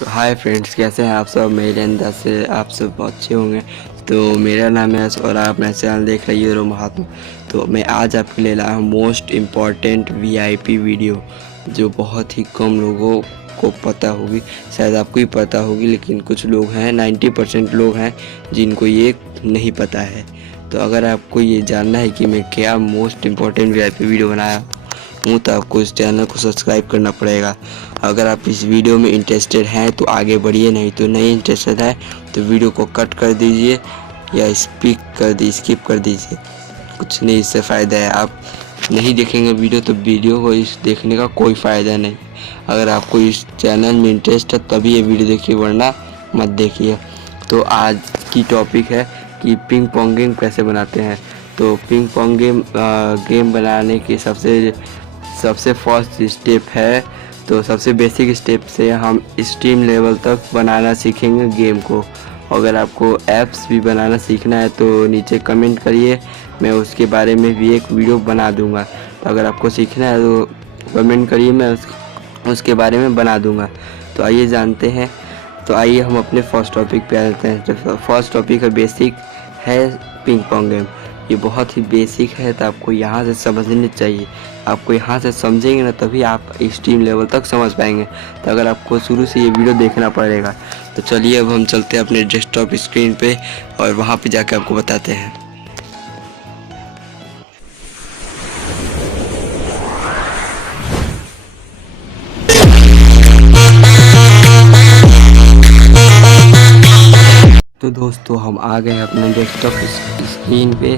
तो hi friends, कैसे हैं आप सब। मेरे अंदाज से आप सब बहुत अच्छे होंगे। तो मेरा नाम है और आप मेरा चैनल देख रहे हैं महात्मा। तो मैं आज आपके लिए लाया हूँ मोस्ट इम्पॉर्टेंट वीआईपी वीडियो, जो बहुत ही कम लोगों को पता होगी। शायद आपको ही पता होगी, लेकिन कुछ लोग हैं, 90% लोग हैं जिनको ये नहीं पता है। तो अगर आपको ये जानना है कि मैं क्या मोस्ट इम्पॉर्टेंट वीआईपी वीडियो बनाया हूँ, तो आपको इस चैनल को सब्सक्राइब करना पड़ेगा। अगर आप इस वीडियो में इंटरेस्टेड हैं तो आगे बढ़िए, नहीं तो नहीं इंटरेस्टेड है तो वीडियो को कट कर दीजिए या स्किप कर दीजिए। कुछ नहीं, इससे फ़ायदा है। आप नहीं देखेंगे वीडियो तो वीडियो को इस देखने का कोई फ़ायदा नहीं। अगर आपको इस चैनल में इंटरेस्ट है तभी ये वीडियो देखिए, वरना मत देखिए। तो आज की टॉपिक है कि पिंग पोंग गेम कैसे बनाते हैं। तो पिंग पोंग गेम बनाने की सबसे फर्स्ट स्टेप है। तो सबसे बेसिक स्टेप से हम स्ट्रीम लेवल तक बनाना सीखेंगे गेम को। अगर आपको ऐप्स भी बनाना सीखना है तो नीचे कमेंट करिए, मैं उसके बारे में भी एक वीडियो बना दूंगा। तो अगर आपको सीखना है तो कमेंट करिए, मैं उसके बारे में बना दूंगा। तो आइए जानते हैं। तो आइए हम अपने फर्स्ट टॉपिक पे आ जाते हैं। तो फर्स्ट टॉपिक है बेसिक है पिंग पोंग गेम। ये बहुत ही बेसिक है, तो आपको यहाँ से समझनी चाहिए। आपको यहाँ से समझेंगे ना तभी आप एक्सट्रीम लेवल तक समझ पाएंगे। तो अगर आपको शुरू से ये वीडियो देखना पड़ेगा। तो चलिए अब हम चलते हैं अपने डेस्कटॉप स्क्रीन पे और वहाँ पे जाके आपको बताते हैं। तो दोस्तों, हम आ गए अपने डेस्कटॉप स्क्रीन पे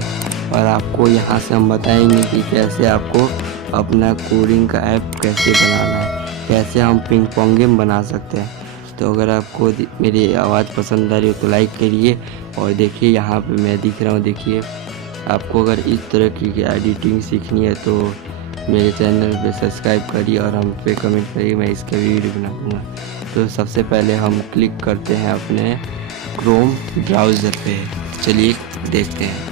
और आपको यहाँ से हम बताएंगे कि कैसे आपको अपना कोडिंग का ऐप कैसे बनाना है, कैसे हम पिंग पोंग गेम बना सकते हैं। तो अगर आपको मेरी आवाज़ पसंद आ रही हो तो लाइक करिए और देखिए यहाँ पे मैं दिख रहा हूँ। देखिए, आपको अगर इस तरह की एडिटिंग सीखनी है तो मेरे चैनल पे सब्सक्राइब करिए और हम पे कमेंट करिए, मैं इसका वीडियो बना दूँगा। तो सबसे पहले हम क्लिक करते हैं अपने क्रोम ब्राउज़र पे। चलिए देखते हैं।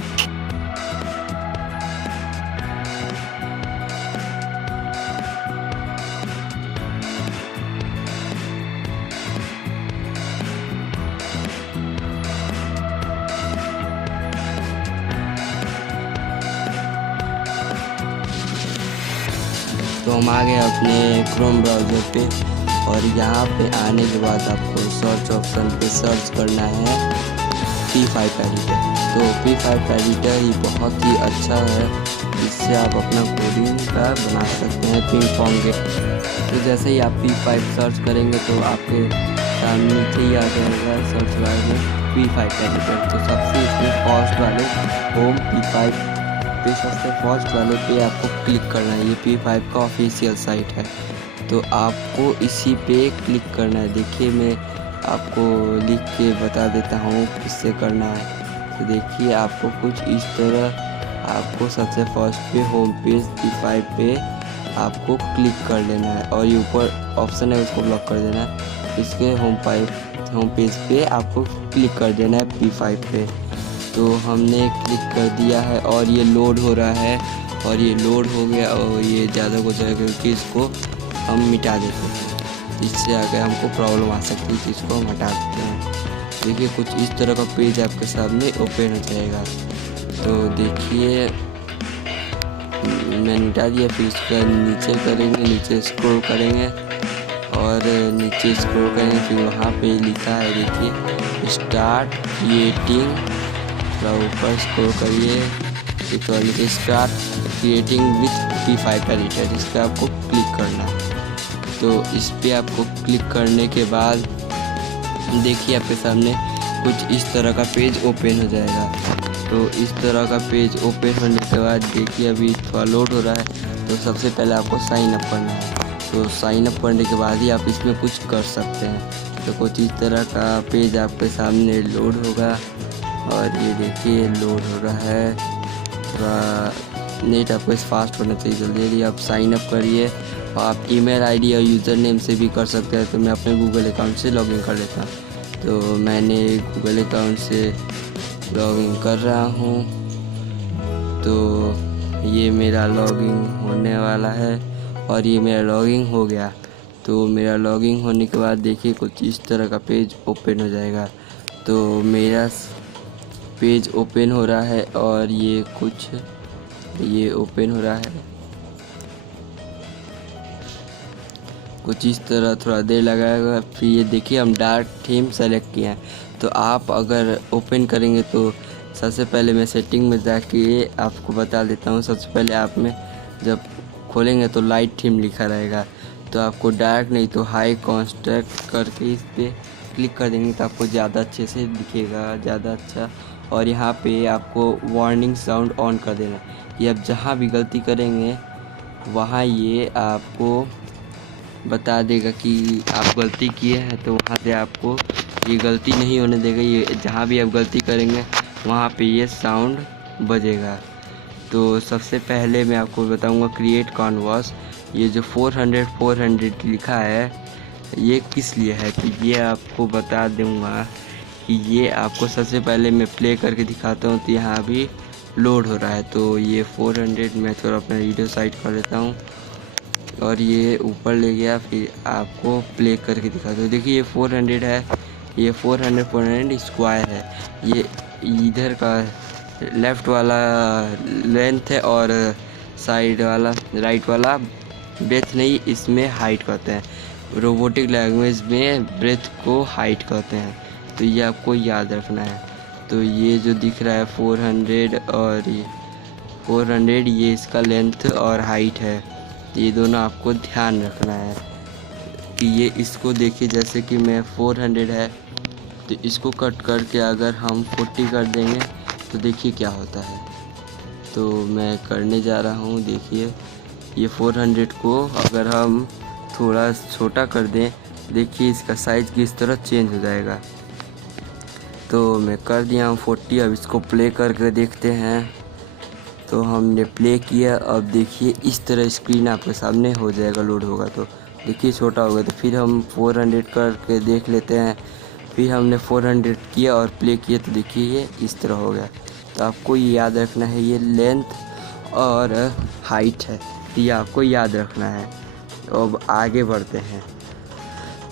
तो हम आ गए अपने क्रोम ब्राउज़र पे और यहाँ पे आने के बाद आपको सर्च ऑप्शन पे सर्च करना है P5 एडिटर। तो P5 एडिटर ये बहुत ही अच्छा है, इससे आप अपना कोडिंग का बना सकते हैं पिंग पोंग गेम। तो जैसे ही आप P5 सर्च करेंगे तो आपके सामने नीचे ही आ जाएगा सर्च बार में P5 एडिटर। तो सबसे इसमें फर्स्ट वाले होम P5 पे सबसे फर्स्ट वाले पे आपको क्लिक करना है। ये P5 का ऑफिशियल साइट है, तो आपको इसी पे क्लिक करना है। देखिए, मैं आपको लिख के बता देता हूँ किससे करना है। तो देखिए, आपको कुछ इस तरह आपको सबसे फर्स्ट पे होम पेज P5 पे आपको क्लिक कर लेना है और ये ऊपर ऑप्शन है उसको ब्लॉक कर देना है। इसके होम पेज पे आपको क्लिक कर देना है P5 पे। तो हमने क्लिक कर दिया है और ये लोड हो रहा है और ये लोड हो गया और ये ज़्यादा हो जाएगा क्योंकि इसको हम मिटा देते हैं। इससे आगे हमको प्रॉब्लम आ सकती है, इसको हम हटा देते हैं। देखिए, कुछ इस तरह का पेज आपके सामने ओपन हो जाएगा। तो देखिए, मैंने मिटा दिया। फिर इसका नीचे करेंगे, नीचे स्क्रॉल करेंगे और नीचे स्क्रॉल करेंगे। फिर वहाँ पे लिखा है, देखिए स्टार्ट क्रिएटिंग। ऊपर स्क्रॉल करिए तो नीचे start creating with P5 editor, इस पर आपको क्लिक करना है। तो इस पर आपको क्लिक करने के बाद देखिए आपके सामने कुछ इस तरह का पेज ओपन हो जाएगा। तो इस तरह का पेज ओपन होने के बाद देखिए अभी थोड़ा लोड हो रहा है। तो सबसे पहले आपको साइन अप करना है। तो साइन अप करने के बाद ही आप इसमें कुछ कर सकते हैं। तो कुछ इस तरह का पेज आपके सामने लोड होगा और ये देखिए लोड हो रहा है। थोड़ा नेट आपको फास्ट होना चाहिए। जल्दी आप साइन अप करिए और आप ईमेल आईडी और यूज़र नेम से भी कर सकते हैं। तो मैं अपने गूगल अकाउंट से लॉगिन कर लेता हूँ। तो मैंने गूगल अकाउंट से लॉगिन कर रहा हूँ। तो ये मेरा लॉगिन होने वाला है और ये मेरा लॉगिन हो गया। तो मेरा लॉगिन होने के बाद देखिए कुछ इस तरह का पेज ओपन हो जाएगा। तो मेरा पेज ओपन हो रहा है और ये ओपन हो रहा है कुछ इस तरह, थोड़ा देर लगाएगा। फिर ये देखिए हम डार्क थीम सेलेक्ट किया है। तो आप अगर ओपन करेंगे तो सबसे पहले मैं सेटिंग में जाके आपको बता देता हूँ। सबसे पहले आप में जब खोलेंगे तो लाइट थीम लिखा रहेगा, तो आपको डार्क नहीं तो हाई कॉन्ट्रास्ट करके इस पर क्लिक कर देंगे तो आपको ज़्यादा अच्छे से दिखेगा, ज़्यादा अच्छा। और यहाँ पे आपको वार्निंग साउंड ऑन कर देना। ये आप जहाँ भी गलती करेंगे वहाँ ये आपको बता देगा कि आप गलती किए हैं, तो वहाँ से आपको ये गलती नहीं होने देगा। ये जहाँ भी आप गलती करेंगे वहाँ पे ये साउंड बजेगा। तो सबसे पहले मैं आपको बताऊंगा क्रिएट कैनवास। ये जो 400 लिखा है ये किस लिए है, तो ये आपको बता दूंगा कि ये आपको सबसे पहले मैं प्ले करके दिखाता हूँ। तो यहाँ भी लोड हो रहा है। तो ये 400 मैं थोड़ा अपना वीडियो साइड कर लेता हूँ और ये ऊपर ले गया। फिर आपको प्ले करके दिखाता हूँ। देखिए ये 400 है, ये 400 स्क्वायर है। ये इधर का लेफ़्ट वाला लेंथ है और साइड वाला राइट वाला ब्रेथ नहीं, इसमें हाइट कहते हैं। रोबोटिक लैंग्वेज में ब्रेथ को हाइट कहते हैं। तो ये आपको याद रखना है। तो ये जो दिख रहा है 400 और ये 400 ये इसका लेंथ और हाइट है। ये दोनों आपको ध्यान रखना है कि ये इसको देखिए, जैसे कि मैं 400 है तो इसको कट करके अगर हम 40 कर देंगे तो देखिए क्या होता है। तो मैं करने जा रहा हूँ। देखिए ये 400 को अगर हम थोड़ा छोटा कर दें, देखिए इसका साइज़ किस तरह चेंज हो जाएगा। तो मैं कर दिया हूँ 40। अब इसको प्ले करके देखते हैं। तो हमने प्ले किया। अब देखिए इस तरह स्क्रीन आपके सामने हो जाएगा, लोड होगा तो देखिए छोटा होगा। तो फिर हम 400 करके देख लेते हैं। फिर हमने 400 किया और प्ले किया तो देखिए ये इस तरह हो गया। तो आपको ये याद रखना है, ये लेंथ और हाइट है, तो ये आपको याद रखना है। अब आगे बढ़ते हैं।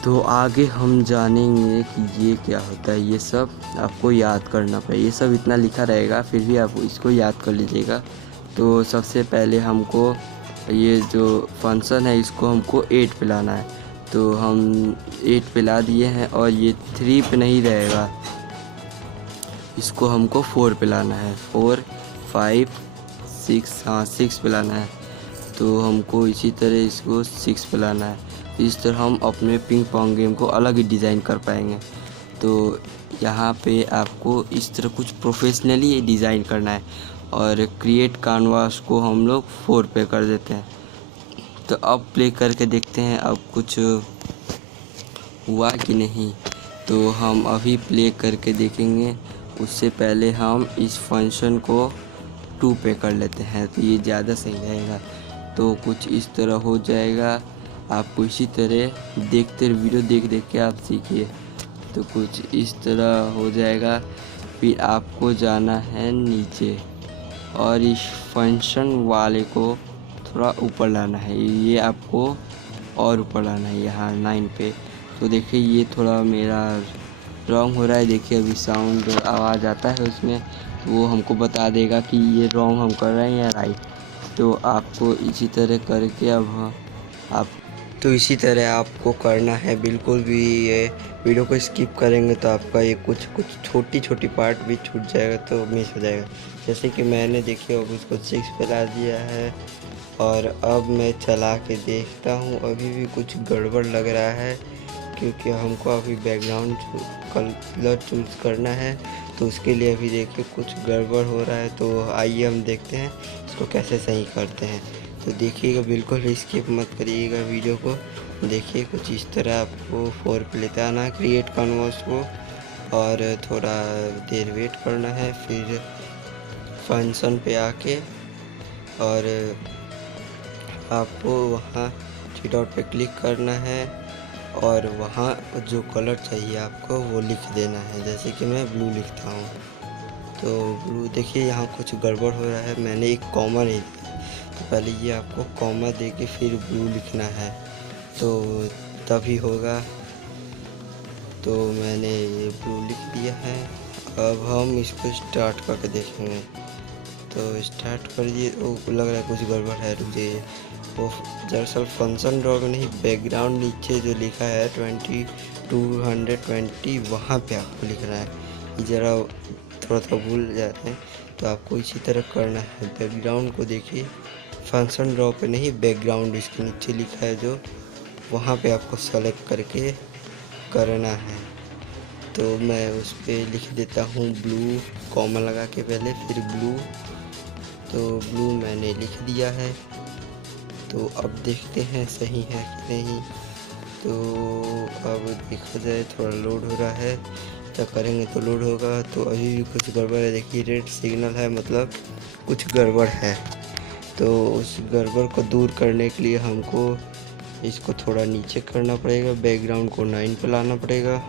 तो आगे हम जानेंगे कि ये क्या होता है। ये सब आपको याद करना पड़ेगा। ये सब इतना लिखा रहेगा, फिर भी आप इसको याद कर लीजिएगा। तो सबसे पहले हमको ये जो फंक्शन है इसको हमको 8 पे लाना है। तो हम 8 पे ला दिए हैं और ये 3 पे नहीं रहेगा, इसको हमको 4 पे लाना है। 4 5 6, हाँ 6 पे लाना है। तो हमको इसी तरह इसको 6 पे लाना है। इस तरह हम अपने पिंग पोंग गेम को अलग ही डिज़ाइन कर पाएंगे। तो यहाँ पे आपको इस तरह कुछ प्रोफेशनली डिज़ाइन करना है। और क्रिएट कैनवास को हम लोग 4 पे कर देते हैं। तो अब प्ले करके देखते हैं अब कुछ हुआ कि नहीं। तो हम अभी प्ले करके देखेंगे। उससे पहले हम इस फंक्शन को 2 पे कर लेते हैं, तो ये ज़्यादा सही रहेगा। तो कुछ इस तरह हो जाएगा। आपको इसी तरह देखते वीडियो देख के आप सीखिए। तो कुछ इस तरह हो जाएगा। फिर आपको जाना है नीचे और इस फंक्शन वाले को थोड़ा ऊपर लाना है। ये आपको और ऊपर लाना है, यहाँ 9 पे। तो देखिए ये थोड़ा मेरा रॉन्ग हो रहा है। देखिए अभी साउंड आवाज़ आता है उसमें, तो वो हमको बता देगा कि ये रॉन्ग हम कर रहे हैं या राइट। तो आपको इसी तरह करके अब आप तो इसी तरह आपको करना है। बिल्कुल भी ये वीडियो को स्किप करेंगे तो आपका ये कुछ छोटी पार्ट भी छूट जाएगा, तो मिस हो जाएगा। जैसे कि मैंने देखिए अब उसको 6 पे ला दिया है और अब मैं चला के देखता हूँ। अभी भी कुछ गड़बड़ लग रहा है क्योंकि हमको अभी बैकग्राउंड कलर चूज़ करना है। तो उसके लिए अभी देखिए कुछ गड़बड़ हो रहा है। तो आइए हम देखते हैं इसको कैसे सही करते हैं। तो देखिएगा, बिल्कुल भी स्किप मत करिएगा वीडियो को। देखिए कुछ इस तरह आपको 4 पे लेते आना है क्रिएट कैनवास को और थोड़ा देर वेट करना है। फिर फंक्शन पे आके और आपको वहाँ 3 डॉट पे क्लिक करना है और वहाँ जो कलर चाहिए आपको वो लिख देना है। जैसे कि मैं ब्लू लिखता हूँ, तो ब्लू। देखिए यहाँ कुछ गड़बड़ हो रहा है, मैंने एक कॉमा नहीं दिया। तो पहले ये आपको कॉमा दे के फिर ब्लू लिखना है। तो तभी होगा। तो मैंने ये ब्लू लिख दिया है। अब हम इसको स्टार्ट करके देखेंगे। तो स्टार्ट कर दिए। वो लग रहा है कुछ गड़बड़ है, रुक जाइए। वो दरअसल फंक्शन ड्रॉ में नहीं, बैकग्राउंड नीचे जो लिखा है 2220 वहाँ पे आपको लिखना है। ये ज़रा थोड़ा सा भूल जाते हैं, तो आपको इसी तरह करना है। बैकग्राउंड को देखिए, फंक्शन ड्रॉ पे नहीं, बैकग्राउंड इसके नीचे लिखा है जो, वहाँ पे आपको सेलेक्ट करके करना है। तो मैं उस पर लिख देता हूँ ब्लू, कॉमा लगा के पहले, फिर ब्लू। तो ब्लू मैंने लिख दिया है। तो अब देखते हैं सही है कि नहीं। तो अब देखा जाए, थोड़ा लोड हो रहा है, तो करेंगे तो लोड होगा। तो अभी भी कुछ गड़बड़ है, देखिए रेड सिग्नल है, मतलब कुछ गड़बड़ है। तो उस गड़बड़ को दूर करने के लिए हमको इसको थोड़ा नीचे करना पड़ेगा, बैकग्राउंड को 9 पे लाना पड़ेगा।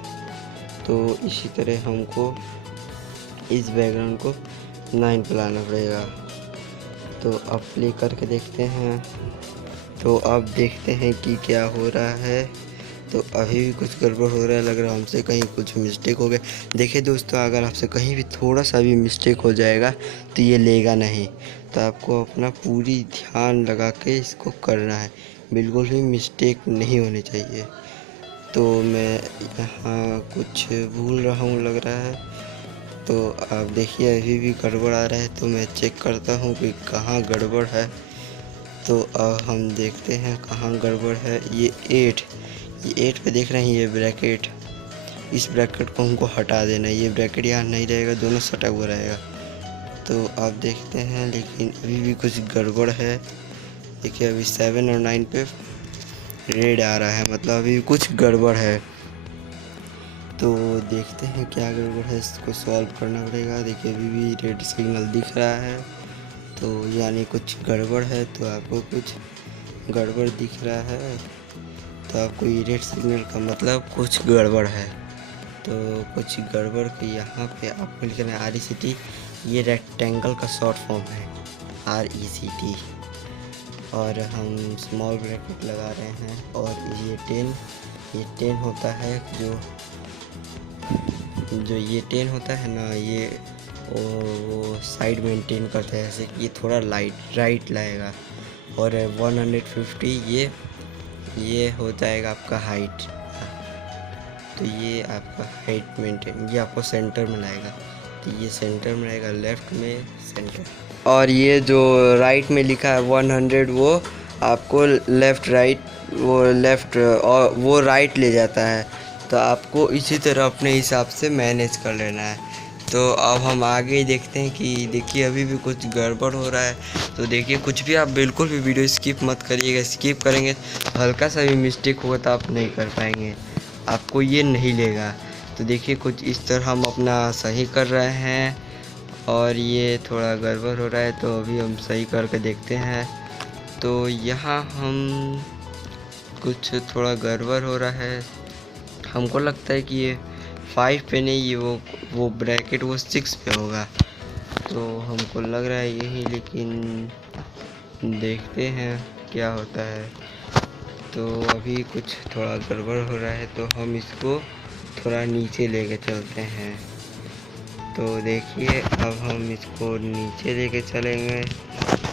तो इसी तरह हमको इस बैकग्राउंड को 9 पे लाना पड़ेगा। तो अब प्ले करके देखते हैं। तो अब देखते हैं कि क्या हो रहा है। तो अभी भी कुछ गड़बड़ हो रहा है, लग रहा है हमसे कहीं कुछ मिस्टेक हो गया। देखिए दोस्तों, अगर आपसे कहीं भी थोड़ा सा भी मिस्टेक हो जाएगा तो ये लेगा नहीं। तो आपको अपना पूरी ध्यान लगा के इसको करना है, बिल्कुल भी मिस्टेक नहीं होनी चाहिए। तो मैं यहाँ कुछ भूल रहा हूँ लग रहा है। तो आप देखिए अभी भी गड़बड़ आ रहा है, तो मैं चेक करता हूँ कि कहाँ गड़बड़ है। तो अब हम देखते हैं कहाँ गड़बड़ है। ये 8 पे देख रहे हैं, ये ब्रैकेट, इस ब्रैकेट को हमको हटा देना है। ये ब्रैकेट यहाँ नहीं रहेगा, दोनों सटा हुआ रहेगा। तो आप देखते हैं, लेकिन अभी भी कुछ गड़बड़ है। देखिए अभी 7 और 9 पे रेड आ रहा है, मतलब अभी भी कुछ गड़बड़ है। तो देखते हैं क्या गड़बड़ है, इसको सॉल्व करना पड़ेगा। देखिए अभी भी रेड सिग्नल दिख रहा है, तो यानी कुछ गड़बड़ है। तो आपको कुछ गड़बड़ दिख रहा है, तो आपको ये रेड सिग्नल का मतलब कुछ गड़बड़ है। तो कुछ गड़बड़ के यहाँ पे आपको लिखना है RECT। ये रेक्टेंगल का शॉर्ट फॉर्म है, RECT। और हम स्मॉल ब्रैकेट लगा रहे हैं। और ये 10 होता है, जो ये 10 होता है ना, ये वो साइड मेंटेन करते हैं, जैसे कि ये थोड़ा राइट लाएगा। और 150 ये हो जाएगा आपका हाइट। तो ये आपका हाइट मेंटेन, ये आपको सेंटर में लाएगा। तो ये सेंटर में रहेगा, लेफ्ट में सेंटर। और ये जो राइट में लिखा है 100, वो आपको लेफ़्ट और वो राइट ले जाता है। तो आपको इसी तरह अपने हिसाब से मैनेज कर लेना है। तो अब हम आगे देखते हैं कि देखिए अभी भी कुछ गड़बड़ हो रहा है। तो देखिए कुछ भी आप बिल्कुल भी वीडियो स्किप मत करिएगा, स्किप करेंगे तो हल्का सा भी मिस्टेक होगा तो आप नहीं कर पाएंगे, आपको ये नहीं लेगा। तो देखिए कुछ इस तरह हम अपना सही कर रहे हैं, और ये थोड़ा गड़बड़ हो रहा है, तो अभी हम सही करके देखते हैं। तो यहाँ हम कुछ थोड़ा गड़बड़ हो रहा है, हमको लगता है कि ये 5 पे नहीं, ये वो ब्रैकेट वो 6 पे होगा। तो हमको लग रहा है यही, लेकिन देखते हैं क्या होता है। तो अभी कुछ थोड़ा गड़बड़ हो रहा है, तो हम इसको थोड़ा नीचे लेके चलते हैं। तो देखिए अब हम इसको नीचे लेके चलेंगे।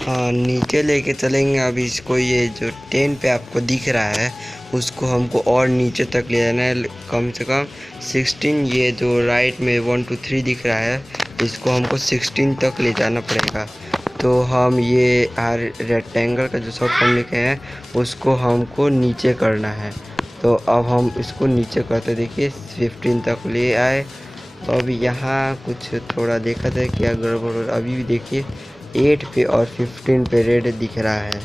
हाँ, नीचे लेके चलेंगे। अब इसको ये जो 10 पे आपको दिख रहा है, उसको हमको और नीचे तक ले जाना है, कम से कम 16। ये जो राइट में 1 2 3 दिख रहा है, इसको हमको 16 तक ले जाना पड़ेगा। तो हम ये रेक्टेंगल का जो शॉर्ट फॉर्म लिखे हैं, उसको हमको नीचे करना है। तो अब हम इसको नीचे करते, देखिए 15 तक ले आए। तो अभी यहाँ कुछ थोड़ा देखा जाए क्या गड़बड़ हो रहा है। अभी भी देखिए 8 पे और 15 पे रेड दिख रहा है।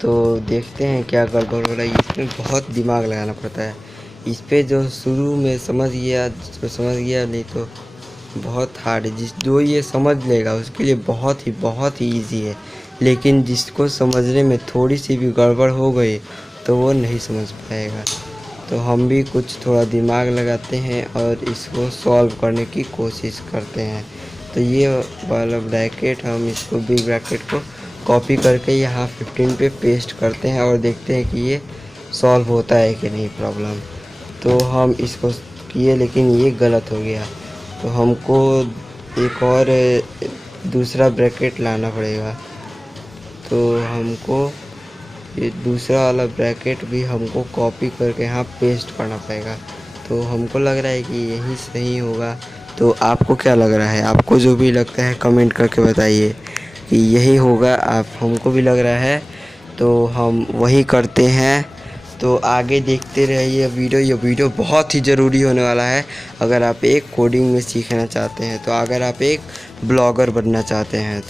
तो देखते हैं क्या गड़बड़ हो रहा है। इसमें बहुत दिमाग लगाना पड़ता है। इस पे जो शुरू में समझ गया, नहीं तो बहुत हार्ड है। जो ये समझ लेगा उसके लिए बहुत ही ईजी है, लेकिन जिसको समझने में थोड़ी सी भी गड़बड़ हो गई तो वो नहीं समझ पाएगा। तो हम भी कुछ थोड़ा दिमाग लगाते हैं और इसको सॉल्व करने की कोशिश करते हैं। तो ये वाला ब्रैकेट, हम इसको बिग ब्रैकेट को कॉपी करके यहाँ 15 पे पेस्ट करते हैं और देखते हैं कि ये सॉल्व होता है कि नहीं प्रॉब्लम। तो हम इसको किए लेकिन ये गलत हो गया, तो हमको एक और दूसरा ब्रैकेट लाना पड़ेगा। तो हमको ये दूसरा वाला ब्रैकेट भी हमको कॉपी करके यहाँ पेस्ट करना पड़ेगा। तो हमको लग रहा है कि यही सही होगा। तो आपको क्या लग रहा है? आपको जो भी लगता है कमेंट करके बताइए कि यही होगा। आप हमको भी लग रहा है, तो हम वही करते हैं। तो आगे देखते रहिए वीडियो। ये वीडियो बहुत ही ज़रूरी होने वाला है अगर आप एक कोडिंग में सीखना चाहते हैं, तो अगर आप एक ब्लॉगर बनना चाहते हैं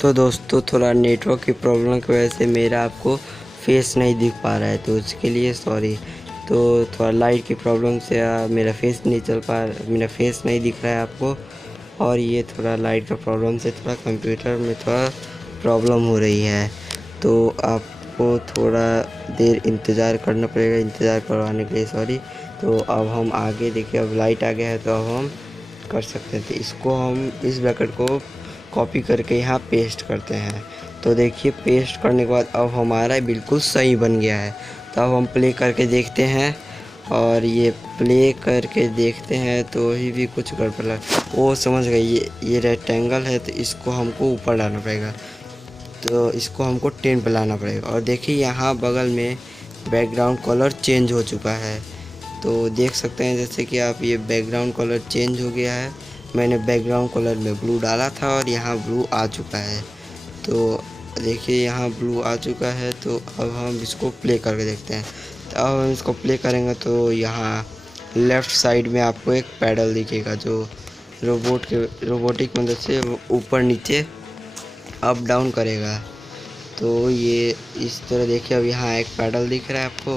तो दोस्तों थोड़ा नेटवर्क की प्रॉब्लम की वजह से मेरा आपको फेस नहीं दिख पा रहा है, तो उसके लिए सॉरी। तो थोड़ा लाइट की प्रॉब्लम से मेरा फेस नहीं दिख रहा है आपको। और ये थोड़ा लाइट का प्रॉब्लम से थोड़ा कंप्यूटर में थोड़ा प्रॉब्लम हो रही है, तो आपको थोड़ा देर इंतज़ार करना पड़ेगा। इंतज़ार करवाने के लिए सॉरी। तो अब हम आगे देखिए, अब लाइट आ गया है तो अब हम कर सकते थे इसको। हम इस ब्रैकेट को कॉपी करके यहाँ पेस्ट करते हैं। तो देखिए पेस्ट करने के बाद अब हमारा बिल्कुल सही बन गया है। तो अब हम प्ले करके देखते हैं, और ये प्ले करके देखते हैं तो ही भी कुछ गड़बड़ लग। वो समझ गए, ये रेक्टेंगल है तो इसको हमको ऊपर लाना पड़ेगा। तो इसको हमको 10 पे लाना पड़ेगा। और देखिए यहाँ बगल में बैकग्राउंड कलर चेंज हो चुका है। तो देख सकते हैं जैसे कि आप, ये बैकग्राउंड कलर चेंज हो गया है। मैंने बैकग्राउंड कलर में ब्लू डाला था और यहाँ ब्लू आ चुका है। तो देखिए यहाँ ब्लू आ चुका है। तो अब हम इसको प्ले करके देखते हैं। तो अब हम इसको प्ले करेंगे तो यहाँ लेफ़्ट साइड में आपको एक पैडल दिखेगा जो रोबोटिक मदद से ऊपर नीचे अप डाउन करेगा। तो ये इस तरह देखिए, अब यहाँ एक पैडल दिख रहा है आपको।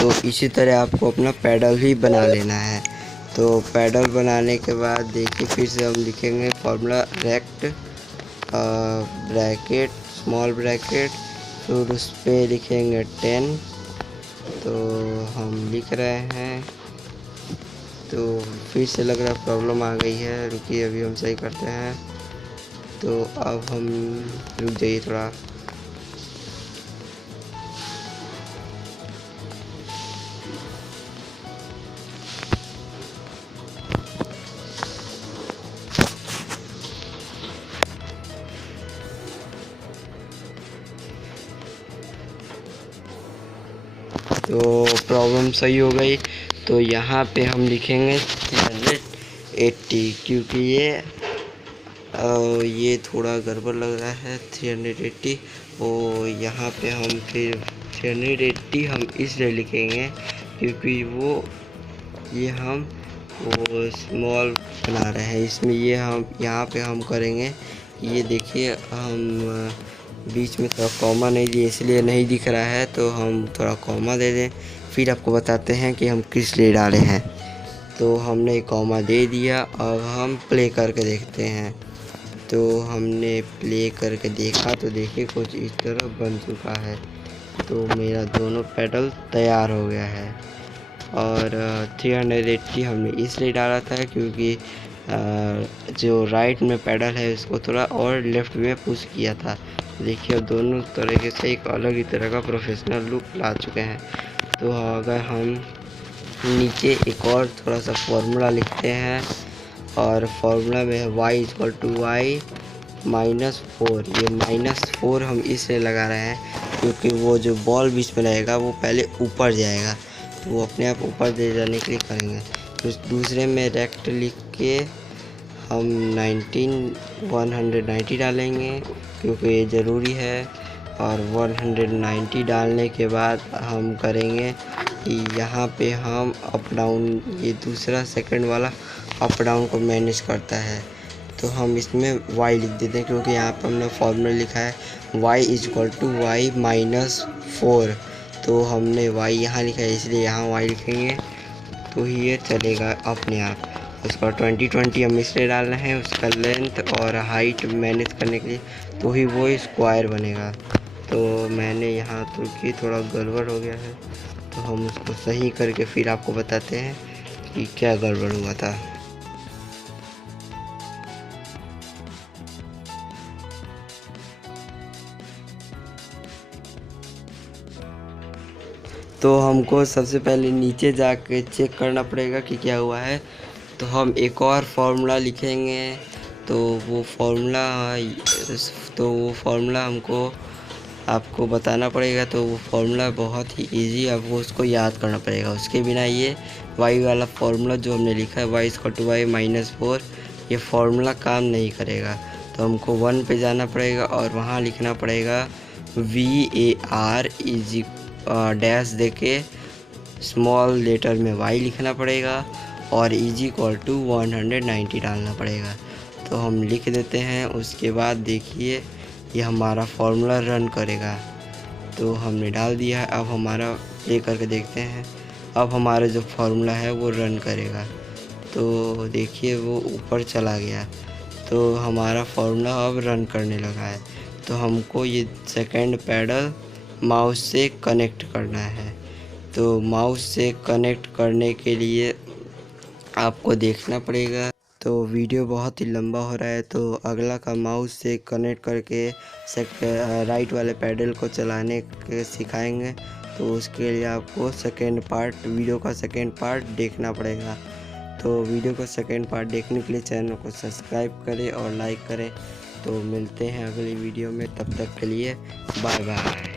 तो इसी तरह आपको अपना पैडल भी बना लेना है। तो पैडल बनाने के बाद देखिए फिर से हम लिखेंगे formula rect bracket small bracket, फिर उस पर लिखेंगे 10। तो हम लिख रहे हैं। तो फिर से लग रहा है प्रॉब्लम आ गई है, रुकिए अभी हम सही करते हैं। तो अब हम रुक जाइए थोड़ा। तो प्रॉब्लम सही हो गई। तो यहाँ पे हम लिखेंगे 380, क्योंकि ये थोड़ा गड़बड़ लग रहा है 380। और यहाँ पे हम फिर 380 हम इसलिए लिखेंगे क्योंकि ये हम वो स्मॉल बना रहे हैं इसमें। ये हम यहाँ पे हम करेंगे, ये देखिए हम बीच में थोड़ा कॉमा नहीं दिए इसलिए नहीं दिख रहा है, तो हम थोड़ा कॉमा दे दें। फिर आपको बताते हैं कि हम किस लिए डाले हैं। तो हमने कॉमा दे दिया। अब हम प्ले करके देखते हैं। तो हमने प्ले करके देखा तो देखिए कुछ इस तरह बन चुका है। तो मेरा दोनों पैडल तैयार हो गया है। और 380 हमने इसलिए डाला था क्योंकि जो राइट में पैडल है उसको थोड़ा और लेफ़्ट में पुश किया था। देखिए अब दोनों तरीके से एक अलग ही तरह का प्रोफेशनल लुक ला चुके हैं। तो अगर हम नीचे एक और थोड़ा सा फॉर्मूला लिखते हैं, और फार्मूला में है y=y -4। ये -4 हम इसलिए लगा रहे हैं क्योंकि वो जो बॉल बीच में रहेगा वो पहले ऊपर जाएगा, तो वो अपने आप ऊपर दे जाने के लिए करेंगे। तो दूसरे में रेक्ट लिख के हम 190 डालेंगे क्योंकि ये ज़रूरी है। और 190 डालने के बाद हम करेंगे कि यहाँ पे हम अप डाउन, ये दूसरा सेकंड वाला अप डाउन को मैनेज करता है। तो हम इसमें y लिख देते हैं क्योंकि यहाँ पर हमने फॉर्मूला लिखा है y=y -4। तो हमने y यहाँ लिखा है इसलिए यहाँ y लिखेंगे तो ही ये चलेगा अपने आप। उसका 2020 हम इसलिए डाल रहे हैं, उसका लेंथ और हाइट मैनेज करने के लिए, तो ही वो स्क्वायर बनेगा। तो मैंने यहाँ तो कि थोड़ा गड़बड़ हो गया है, तो हम उसको सही करके फिर आपको बताते हैं कि क्या गड़बड़ हुआ था। तो हमको सबसे पहले नीचे जाके चेक करना पड़ेगा कि क्या हुआ है। तो हम एक और फार्मूला लिखेंगे, तो वो फार्मूला हमको आपको बताना पड़ेगा। तो वो फार्मूला बहुत ही इजी, आपको उसको याद करना पड़ेगा। उसके बिना ये y वाला फार्मूला जो हमने लिखा है y=y-4, ये फार्मूला काम नहीं करेगा। तो हमको 1 पे जाना पड़ेगा और वहाँ लिखना पड़ेगा VAR डैश देके स्मॉल लेटर में y लिखना पड़ेगा और =190 डालना पड़ेगा। तो हम लिख देते हैं। उसके बाद देखिए ये हमारा फार्मूला रन करेगा। तो हमने डाल दिया है। अब हमारा प्ले करके देखते हैं। अब हमारा जो फार्मूला है वो रन करेगा। तो देखिए वो ऊपर चला गया। तो हमारा फार्मूला अब रन करने लगा है। तो हमको ये सेकंड पैडल माउस से कनेक्ट करना है। तो माउस से कनेक्ट करने के लिए आपको देखना पड़ेगा। तो वीडियो बहुत ही लंबा हो रहा है, तो अगला का माउस से कनेक्ट करके राइट वाले पैडल को चलाने के सिखाएंगे। तो उसके लिए आपको वीडियो का सेकेंड पार्ट देखना पड़ेगा। तो वीडियो का सेकेंड पार्ट देखने के लिए चैनल को सब्सक्राइब करें और लाइक करें। तो मिलते हैं अगली वीडियो में, तब तक के लिए बाय बाय।